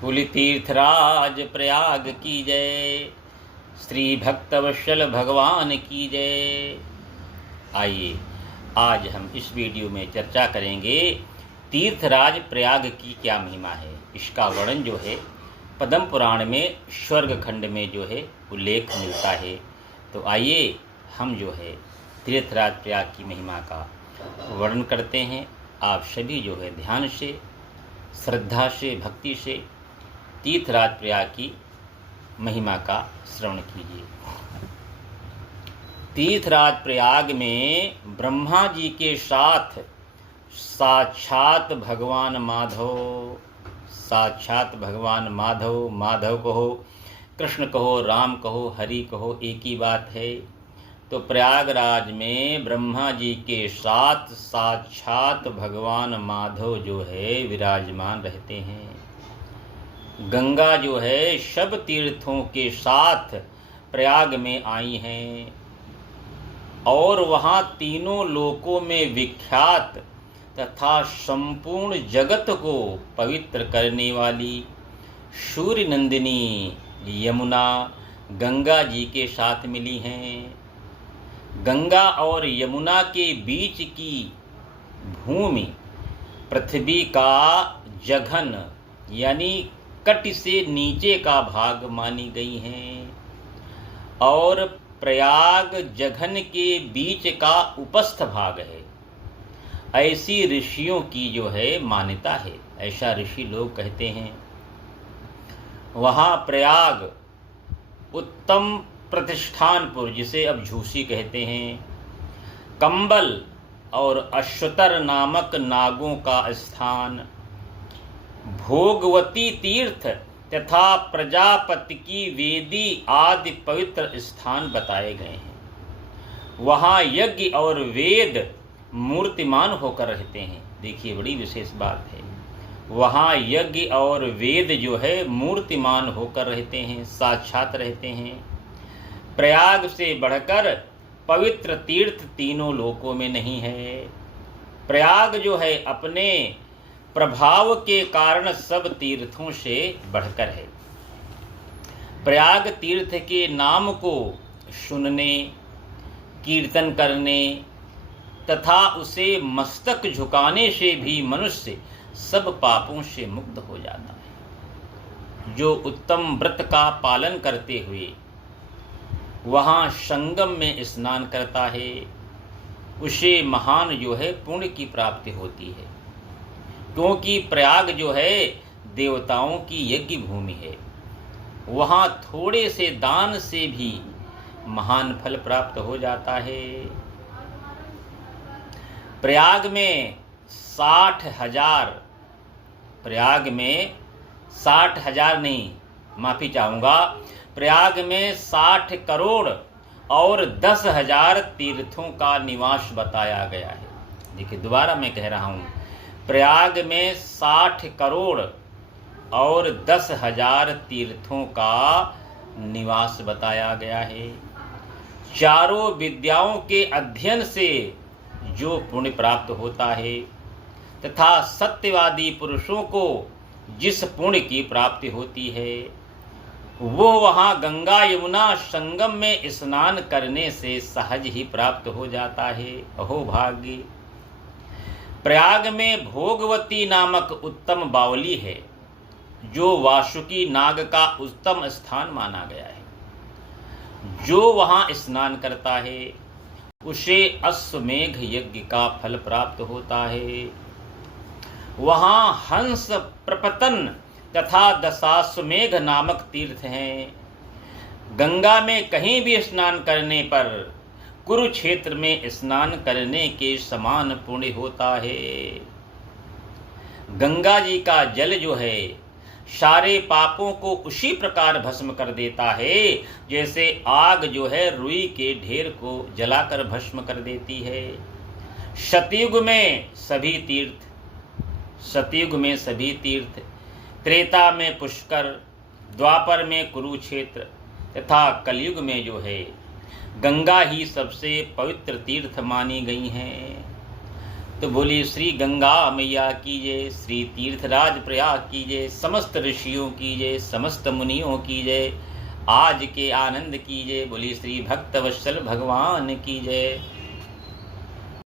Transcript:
कुल तीर्थराज प्रयाग की जय। श्री भक्तवत्सल भगवान की जय। आइए आज हम इस वीडियो में चर्चा करेंगे तीर्थराज प्रयाग की क्या महिमा है। इसका वर्णन जो है पद्म पुराण में स्वर्ग खंड में जो है उल्लेख मिलता है। तो आइए हम जो है तीर्थराज प्रयाग की महिमा का वर्णन करते हैं। आप सभी जो है ध्यान से, श्रद्धा से, भक्ति से तीर्थराज प्रयाग की महिमा का श्रवण कीजिए। तीर्थराज प्रयाग में ब्रह्मा जी के साथ साक्षात भगवान माधव, माधव कहो, कृष्ण कहो, राम कहो, हरि कहो, एक ही बात है। तो प्रयागराज में ब्रह्मा जी के साथ साक्षात भगवान माधव जो है विराजमान रहते हैं। गंगा जो है सब तीर्थों के साथ प्रयाग में आई हैं और वहाँ तीनों लोकों में विख्यात तथा संपूर्ण जगत को पवित्र करने वाली सूर्य नंदिनी यमुना गंगा जी के साथ मिली हैं। गंगा और यमुना के बीच की भूमि पृथ्वी का जघन यानी कट से नीचे का भाग मानी गई हैं और प्रयाग जघन के बीच का उपस्थ भाग है। ऐसी ऋषियों की जो है मान्यता है, ऐसा ऋषि लोग कहते हैं। वहाँ प्रयाग उत्तम प्रतिष्ठानपुर, जिसे अब झूसी कहते हैं, कंबल और अश्वतर नामक नागों का स्थान, भोगवती तीर्थ तथा प्रजापति की वेदी आदि पवित्र स्थान बताए गए हैं। वहाँ यज्ञ और वेद मूर्तिमान होकर रहते हैं। देखिए बड़ी विशेष बात है, वहाँ यज्ञ और वेद जो है मूर्तिमान होकर रहते हैं, साक्षात रहते हैं। प्रयाग से बढ़कर पवित्र तीर्थ तीनों लोकों में नहीं है। प्रयाग जो है अपने प्रभाव के कारण सब तीर्थों से बढ़कर है। प्रयाग तीर्थ के नाम को सुनने, कीर्तन करने तथा उसे मस्तक झुकाने से भी मनुष्य सब पापों से मुक्त हो जाता है। जो उत्तम व्रत का पालन करते हुए वहाँ संगम में स्नान करता है, उसे महान जो है पुण्य की प्राप्ति होती है, क्योंकि प्रयाग जो है देवताओं की यज्ञ भूमि है। वहाँ थोड़े से दान से भी महान फल प्राप्त हो जाता है। प्रयाग में 60,000, प्रयाग में 60,000 नहीं, माफ़ी चाहूँगा, प्रयाग में 60 करोड़ और 10,000 तीर्थों का निवास बताया गया है। देखिए दोबारा मैं कह रहा हूँ, प्रयाग में 60 करोड़ और 10,000 तीर्थों का निवास बताया गया है। चारों विद्याओं के अध्ययन से जो पुण्य प्राप्त होता है तथा सत्यवादी पुरुषों को जिस पुण्य की प्राप्ति होती है, वो वहाँ गंगा यमुना संगम में स्नान करने से सहज ही प्राप्त हो जाता है। अहो भाग्य! प्रयाग में भोगवती नामक उत्तम बावली है, जो वासुकी नाग का उत्तम स्थान माना गया है। जो वहाँ स्नान करता है उसे अश्वमेघ यज्ञ का फल प्राप्त होता है। वहाँ हंस प्रपतन तथा दशाश्वमेघ नामक तीर्थ हैं। गंगा में कहीं भी स्नान करने पर कुरुक्षेत्र में स्नान करने के समान पुण्य होता है। गंगा जी का जल जो है सारे पापों को उसी प्रकार भस्म कर देता है जैसे आग जो है रुई के ढेर को जलाकर भस्म कर देती है। सतयुग में सभी तीर्थ, त्रेता में पुष्कर, द्वापर में कुरुक्षेत्र तथा कलयुग में जो है गंगा ही सबसे पवित्र तीर्थ मानी गई हैं। तो बोली श्री गंगा मैया की जय, श्री तीर्थराज प्रयाग की जय, समस्त ऋषियों की जय, समस्त मुनियों की जय, आज के आनंद की जय, बोली श्री भक्तवत्सल भगवान की जय।